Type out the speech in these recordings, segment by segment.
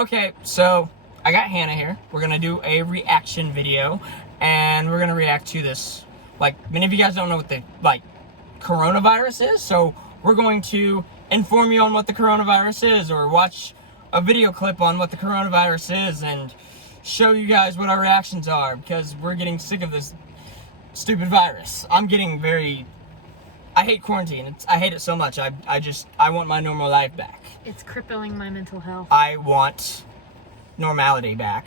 Okay, so I got Hannah here. We're gonna do a reaction video, and we're gonna react to this. Like, many of you guys don't know what the coronavirus is, so we're going to inform you on what the coronavirus is, or watch a video clip on what the coronavirus is, and show you guys what our reactions are, because we're getting sick of this stupid virus. I'm getting I hate quarantine. I hate it so much. I want my normal life back. It's crippling my mental health. I want normality back.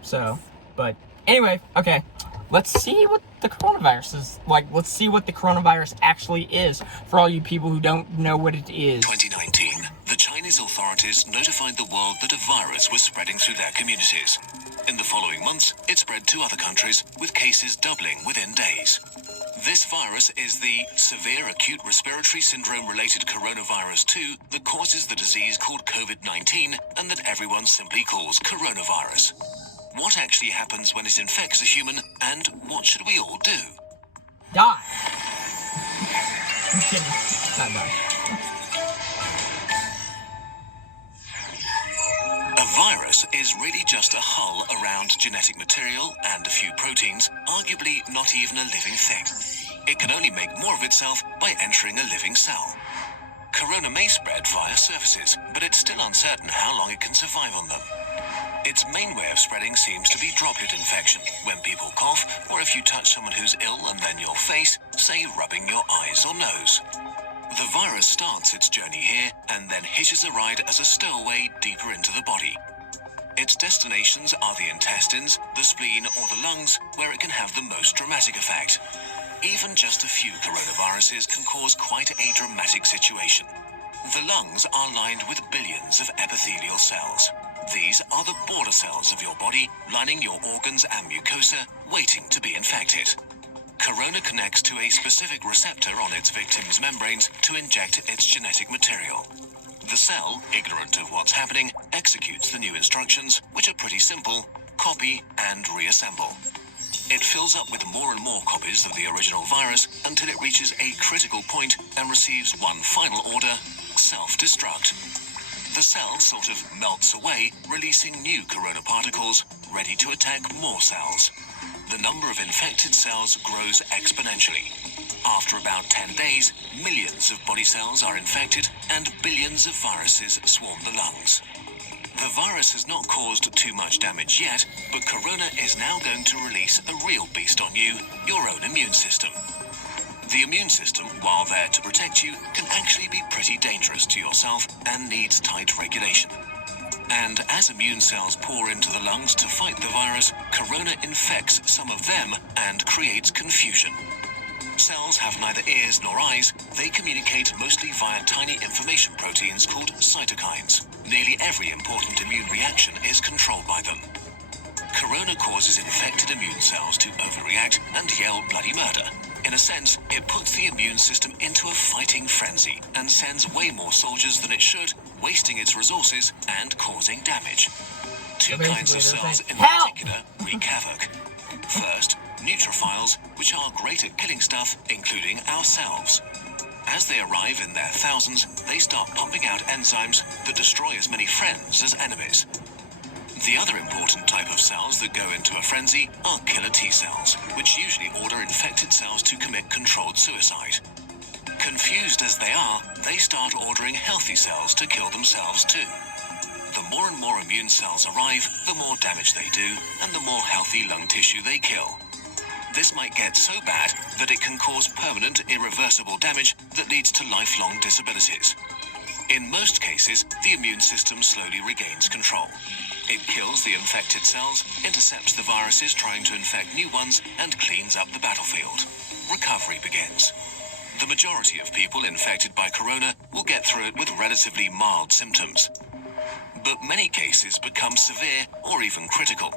So, but anyway, okay. Let's see what the coronavirus is like. Let's see what the coronavirus actually is for all you people who don't know what it is. 2019, the Chinese authorities notified the world that a virus was spreading through their communities. In the following months, it spread to other countries, with cases doubling within days. This virus is the severe acute respiratory syndrome-related coronavirus 2 that causes the disease called COVID-19 and that everyone simply calls coronavirus. What actually happens when it infects a human, and what should we all do? Die. I'm kidding. Not die. A virus is really just a hull around genetic material and a few proteins, arguably not even a living thing. It can only make more of itself by entering a living cell. Corona may spread via surfaces, but it's still uncertain how long it can survive on them. Its main way of spreading seems to be droplet infection, when people cough, or if you touch someone who's ill and then your face, say rubbing your eyes or nose. The virus starts its journey here and then hitches a ride as a stowaway deeper into the body. Its destinations are the intestines, the spleen, or the lungs, where it can have the most dramatic effect. Even just a few coronaviruses can cause quite a dramatic situation. The lungs are lined with billions of epithelial cells. These are the border cells of your body, lining your organs and mucosa, waiting to be infected. Corona connects to a specific receptor on its victim's membranes to inject its genetic material. The cell, ignorant of what's happening, executes the new instructions, which are pretty simple: copy and reassemble. It fills up with more and more copies of the original virus until it reaches a critical point and receives one final order: self-destruct. The cell sort of melts away, releasing new corona particles, ready to attack more cells. The number of infected cells grows exponentially. After about 10 days, millions of body cells are infected and billions of viruses swarm the lungs. The virus has not caused too much damage yet, but corona is now going to release a real beast on you, your own immune system. The immune system, while there to protect you, can actually be pretty dangerous to yourself and needs tight regulation. And as immune cells pour into the lungs to fight the virus, corona infects some of them and creates confusion. Cells have neither ears nor eyes. They communicate mostly via tiny information proteins called cytokines. Nearly every important immune reaction is controlled by them. Corona causes infected immune cells to overreact and yell bloody murder. In a sense, it puts the immune system into a fighting frenzy and sends way more soldiers than it should, wasting its resources and causing damage. Two kinds of cells in particular wreak havoc. First, neutrophiles, which are great at killing stuff, including ourselves. As they arrive in their thousands, they start pumping out enzymes that destroy as many friends as enemies. The other important type of cells that go into a frenzy are killer T cells, which usually order infected cells to commit controlled suicide. Confused as they are, they start ordering healthy cells to kill themselves too. The more and more immune cells arrive, the more damage they do, and the more healthy lung tissue they kill. This might get so bad that it can cause permanent, irreversible damage that leads to lifelong disabilities. In most cases, the immune system slowly regains control. It kills the infected cells, intercepts the viruses trying to infect new ones, and cleans up the battlefield. Recovery begins. The majority of people infected by corona will get through it with relatively mild symptoms. But many cases become severe or even critical.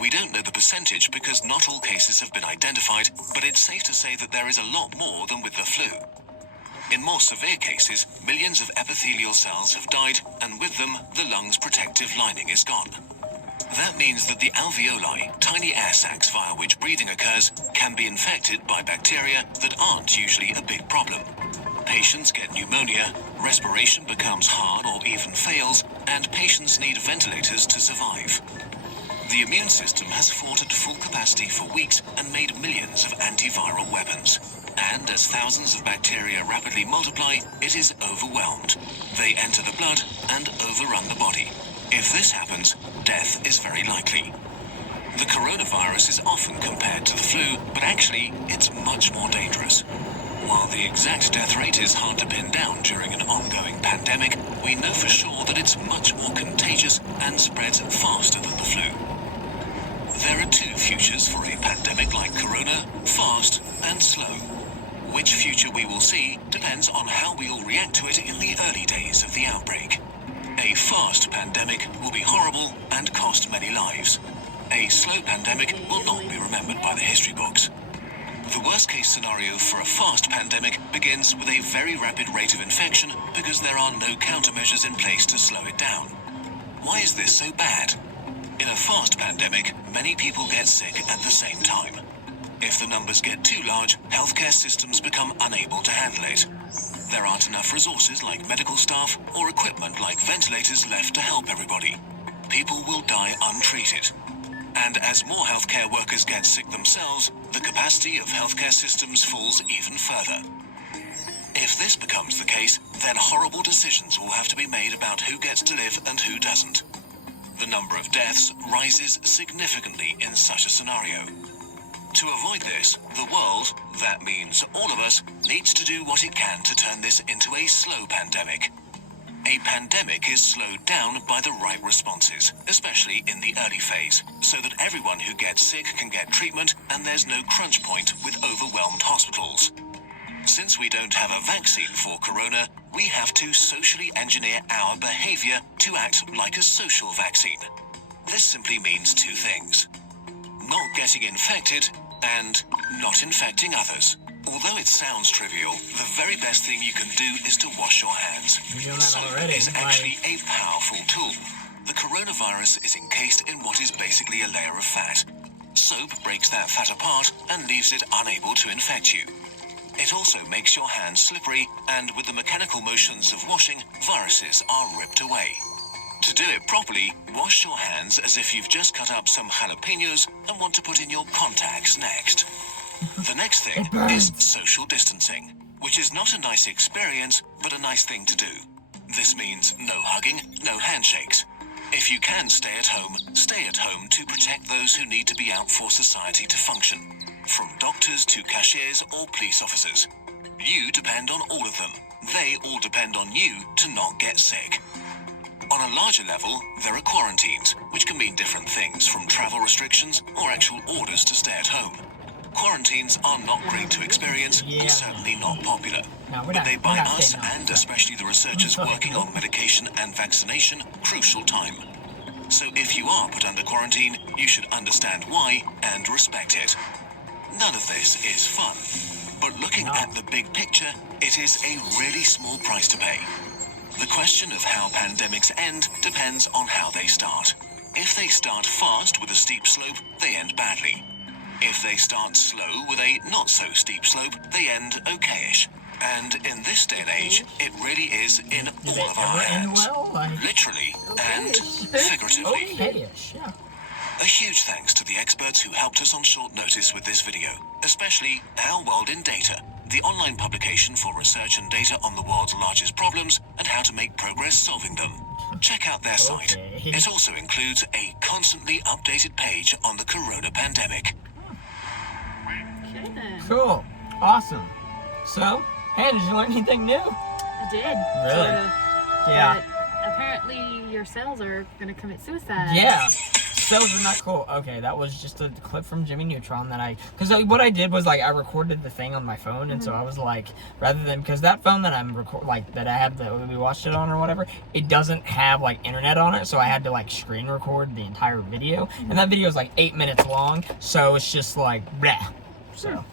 We don't know the percentage because not all cases have been identified, but it's safe to say that there is a lot more than with the flu. In more severe cases, millions of epithelial cells have died, and with them, the lung's protective lining is gone. That means that the alveoli, tiny air sacs via which breathing occurs, can be infected by bacteria that aren't usually a big problem. Patients get pneumonia, respiration becomes hard or even fails, and patients need ventilators to survive. The immune system has fought at full capacity for weeks and made millions of antiviral weapons. And as thousands of bacteria rapidly multiply, it is overwhelmed. They enter the blood and overrun the body. If this happens, death is very likely. The coronavirus is often compared to the flu, but actually, it's much more dangerous. While the exact death rate is hard to pin down during an ongoing pandemic, we know for sure that it's much more contagious and spreads faster than the flu. There are two futures for a pandemic like corona: fast and slow. Which future we will see depends on how we all react to it in the early days of the outbreak. A fast pandemic will be horrible and cost many lives. A slow pandemic will not be remembered by the history books. The worst-case scenario for a fast pandemic begins with a very rapid rate of infection because there are no countermeasures in place to slow it down. Why is this so bad? In a fast pandemic, many people get sick at the same time. If the numbers get too large, healthcare systems become unable to handle it. There aren't enough resources like medical staff or equipment like ventilators left to help everybody. People will die untreated. And as more healthcare workers get sick themselves, the capacity of healthcare systems falls even further. If this becomes the case, then horrible decisions will have to be made about who gets to live and who doesn't. The number of deaths rises significantly in such a scenario. To avoid this, the world, that means all of us, needs to do what it can to turn this into a slow pandemic. A pandemic is slowed down by the right responses, especially in the early phase, so that everyone who gets sick can get treatment and there's no crunch point with overwhelmed hospitals. Since we don't have a vaccine for corona, we have to socially engineer our behavior to act like a social vaccine. This simply means two things: not getting infected and not infecting others. Although it sounds trivial, the very best thing you can do is to wash your hands. Soap is actually a powerful tool. The coronavirus is encased in what is basically a layer of fat. Soap breaks that fat apart and leaves it unable to infect you. It also makes your hands slippery, and with the mechanical motions of washing, viruses are ripped away. To do it properly, wash your hands as if you've just cut up some jalapenos and want to put in your contacts next. The next thing is social distancing, which is not a nice experience, but a nice thing to do. This means no hugging, no handshakes. If you can stay at home to protect those who need to be out for society to function, from doctors to cashiers or police officers. You depend on all of them. They all depend on you to not get sick. On a larger level, there are quarantines, which can mean different things, from travel restrictions or actual orders to stay at home. Quarantines are not great to experience and certainly not popular. But they buy us, and especially the researchers working on medication and vaccination, crucial time. So if you are put under quarantine, you should understand why and respect it. None of this is fun, but looking at the big picture, it is a really small price to pay. The question of how pandemics end depends on how they start. If they start fast with a steep slope, they end badly. If they start slow with a not-so-steep slope, they end okayish. And in this day and age, it really is in all of our hands. Literally and figuratively. Okayish, yeah. A huge thanks to the experts who helped us on short notice with this video, especially Our World in Data, the online publication for research and data on the world's largest problems and how to make progress solving them. Check out their site. It also includes a constantly updated page on the corona pandemic. Okay then. Cool. Awesome. So, hey, did you learn anything new? I did. Really? Sort of. Yeah. But apparently your cells are going to commit suicide. Yeah. Cells are not cool. Okay, that was just a clip from Jimmy Neutron that because what I did was, like, I recorded the thing on my phone, and so I was like, rather than, because that phone that that I have that we watched it on or whatever, it doesn't have, like, internet on it, so I had to, like, screen record the entire video, and that video is, like, 8 minutes long, so it's just, like, bleh. So,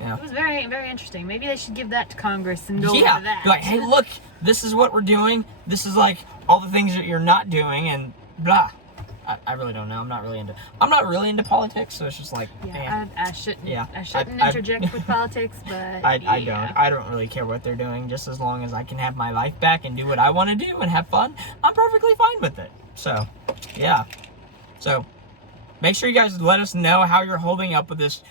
yeah. It was very, very interesting. Maybe they should give that to Congress and go over that. Like, hey, look, this is what we're doing, this is, like, all the things that you're not doing, and blah. I really don't know. I'm not really into politics, so it's just like, I shouldn't. Yeah, I shouldn't interject with politics, but I don't really care what they're doing, just as long as I can have my life back and do what I want to do and have fun. I'm perfectly fine with it. So, yeah. So, make sure you guys let us know how you're holding up with this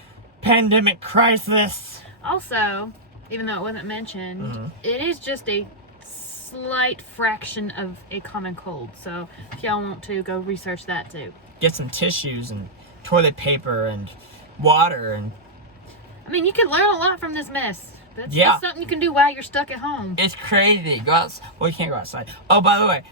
pandemic crisis. Also, even though it wasn't mentioned, it is just a slight fraction of a common cold. So if y'all want to, go research that too. Get some tissues and toilet paper and water and... I mean, you can learn a lot from this mess. That's something you can do while you're stuck at home. It's crazy. Go outside. Well, you can't go outside. Oh, by the way,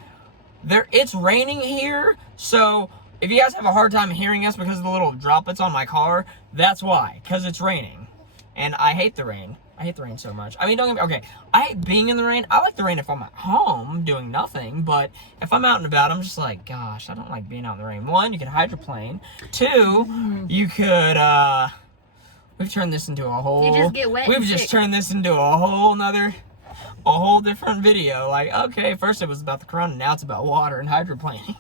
it's raining here, so if you guys have a hard time hearing us because of the little droplets on my car, that's why, because it's raining. And I hate the rain. I hate the rain so much. I mean, don't get me... Okay, I hate being in the rain. I like the rain if I'm at home doing nothing, but if I'm out and about, I'm just like, gosh, I don't like being out in the rain. One, you could hydroplane. Two, you could, we've turned this into a whole... You just get wet We've and just sick. turned this into a whole different video. Like, okay, first it was about the corona, now it's about water and hydroplaning.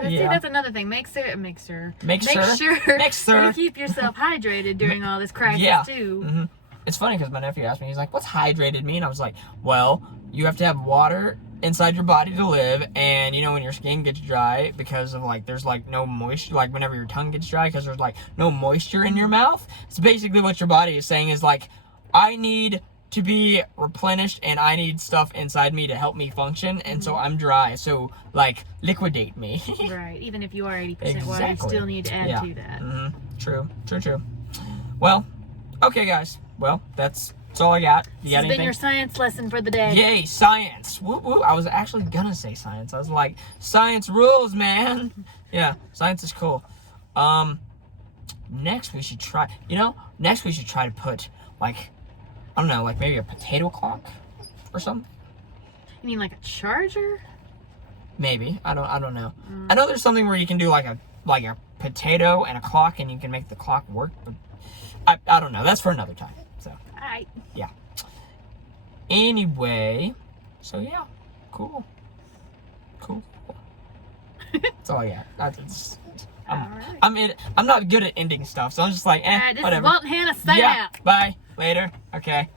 See, that's another thing. Make sure you you keep yourself hydrated during all this crisis too. It's funny because my nephew asked me, he's like, what's hydrated mean? I was like, well, you have to have water inside your body to live, and you know when your skin gets dry because of like there's like no moisture, like whenever your tongue gets dry because there's like no moisture in your mouth. It's basically what your body is saying is like, I need to be replenished and I need stuff inside me to help me function, and so I'm dry, so like liquidate me. Right, even if you are 80% water, you still need to add to that. True. Well, okay guys, well that's all I got. This has been your science lesson for the day. Yay, science. Woo woo. I was actually gonna say science. I was like, science rules, man. Yeah, science is cool. Next we should try to put like, I don't know, like maybe a potato clock or something. You mean like a charger? Maybe. I don't know. I know there's something where you can do like a potato and a clock and you can make the clock work, but I don't know. That's for another time. So, Alright. Yeah. Anyway, so yeah. Cool. That's all I got. I'm not good at ending stuff, so I'm just like, Alright, this whatever. is Walt and Hannah signing out. Bye. Later. Okay.